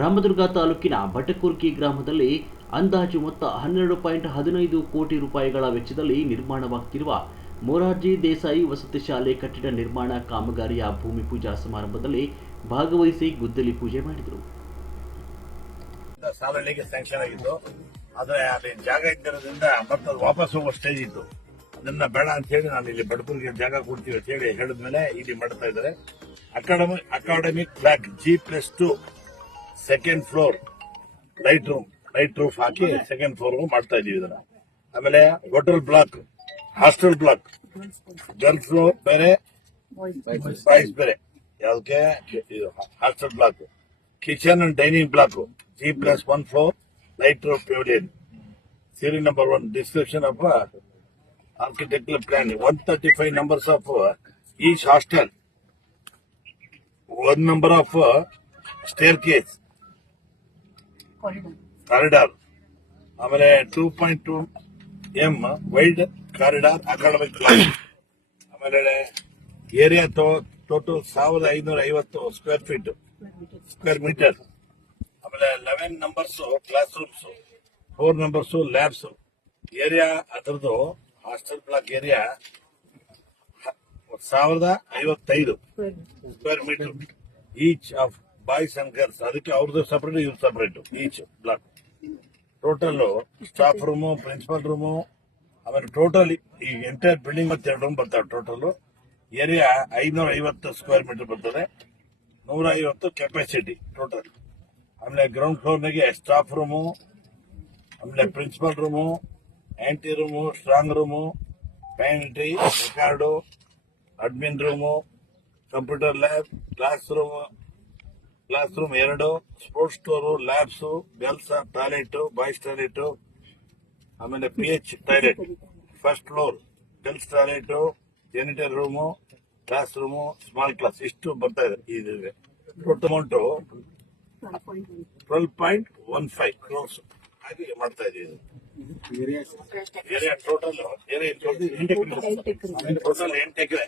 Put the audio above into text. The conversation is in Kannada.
ರಾಮದುರ್ಗ ತಾಲೂಕಿನ ಬಟಕುರ್ಕಿ ಗ್ರಾಮದಲ್ಲಿ ಅಂದಾಜು ಮೊತ್ತ 12.15 ಕೋಟಿ ರೂಪಾಯಿಗಳ ವೆಚ್ಚದಲ್ಲಿ ನಿರ್ಮಾಣವಾಗುತ್ತಿರುವ ಮೊರಾರ್ಜಿ ದೇಸಾಯಿ ವಸತಿ ಶಾಲೆ ಕಟ್ಟಡ ನಿರ್ಮಾಣ ಕಾಮಗಾರಿಯ ಭೂಮಿ ಪೂಜಾ ಸಮಾರಂಭದಲ್ಲಿ ಭಾಗವಹಿಸಿ ಗುದ್ದಲಿ ಪೂಜೆ ಮಾಡಿದರು. ಸಾಲಗಳಿಗೆ ಸ್ಯಾಂಕ್ಷನ್ ಆಗಿತ್ತು. ಆದರೆ ಅಲ್ಲಿ ಜಾಗ ಇದ್ದಿರೋದ್ರಿಂದ ಮತ್ತೆ ವಾಪಸ್ ಹೋಗೋ ಸ್ಟೇಜ್ ಇತ್ತು. ಅದನ್ನ ಬೇಡ ಅಂತ ಹೇಳಿ ನಾನು ಇಲ್ಲಿ ಬಡಪುರಿಗೆ ಜಾಗ ಕೊಡ್ತೀವಿ ಅಂತ ಹೇಳಿ ಹೇಳಿದ್ಮೇಲೆ ಇಲ್ಲಿ ಮಾಡ್ತಾ ಇದ್ದಾರೆ. Academic block G+2 second floor light roof ಹಾಕಿ ಸೆಕೆಂಡ್ ಫ್ಲೋರ್ ಮಾಡ್ತಾ ಇದೀವಿ ಇದನ್ನ. ಆಮೇಲೆ hotel block, hostel block, girls ಬೇರೆ ಬಾಯ್ಸ್ ಬೇರೆ, ಯಾವ್ದಕ್ಕೆ hostel block, kitchen and dining block G+1 floor light roof pavilion. Serial number 1 description of architectural plan, 135 numbers of each hostel, 1 number of staircase, corridor, ಆಮೇಲೆ 2.2 m wide corridor academic block, ಆಮೇಲೆ ಏರಿಯಾ ಟೋಟಲ್ 1550 ಸ್ಕ್ವೇರ್ ಮೀಟರ್, ಆಮೇಲೆ 11 numbers classrooms, 4 numbers labs. Area ಅದರದ್ದು hostel block area 1055 square metre each of boys and girls. ಅದಕ್ಕೆ ಅವ್ರದ್ದು ಸಪರೇಟ್, ಇವ್ರು separate each block. Total staff room, principal room, ಆಮೇಲೆ ಟೋಟಲ್ ಈ ಎಂಟೈರ್ ಬಿಲ್ಡಿಂಗ್ ಮತ್ತೆ 2 ರೂಮ್ ಬರ್ತಾವೆ. ಟೋಟಲ್ ಏರಿಯಾ 550 ಸ್ಕ್ವೇರ್ ಮೀಟರ್ ಬರ್ತದೆ, 150 ಕೆಪಾಸಿಟಿ ಟೋಟಲ್. ಆಮೇಲೆ ಗ್ರೌಂಡ್ ಫ್ಲೋರ್ನಾಗೆ ಸ್ಟಾಫ್ ರೂಮು, ಆಮೇಲೆ principal room, ante room, strong room, pantry, record, admin room, computer lab, classroom 2, sports store, labs, girls toilet, boys toilet, ಆಮೇಲೆ PH toilet first floor, girls toilet, janitor room, classroom, small class. ಇಷ್ಟು ಬರ್ತಾ ಇದೆ. ಇದೆ ಟೋಟಲ್ ಅಮೌಂಟ್ 12.15 crores ಹಾಗೆ ಮಾಡ್ತಾ ಇದೀವಿ. ಏರಿಯಾ ಟೋಟಲ್ 8 ಎಕರೆ.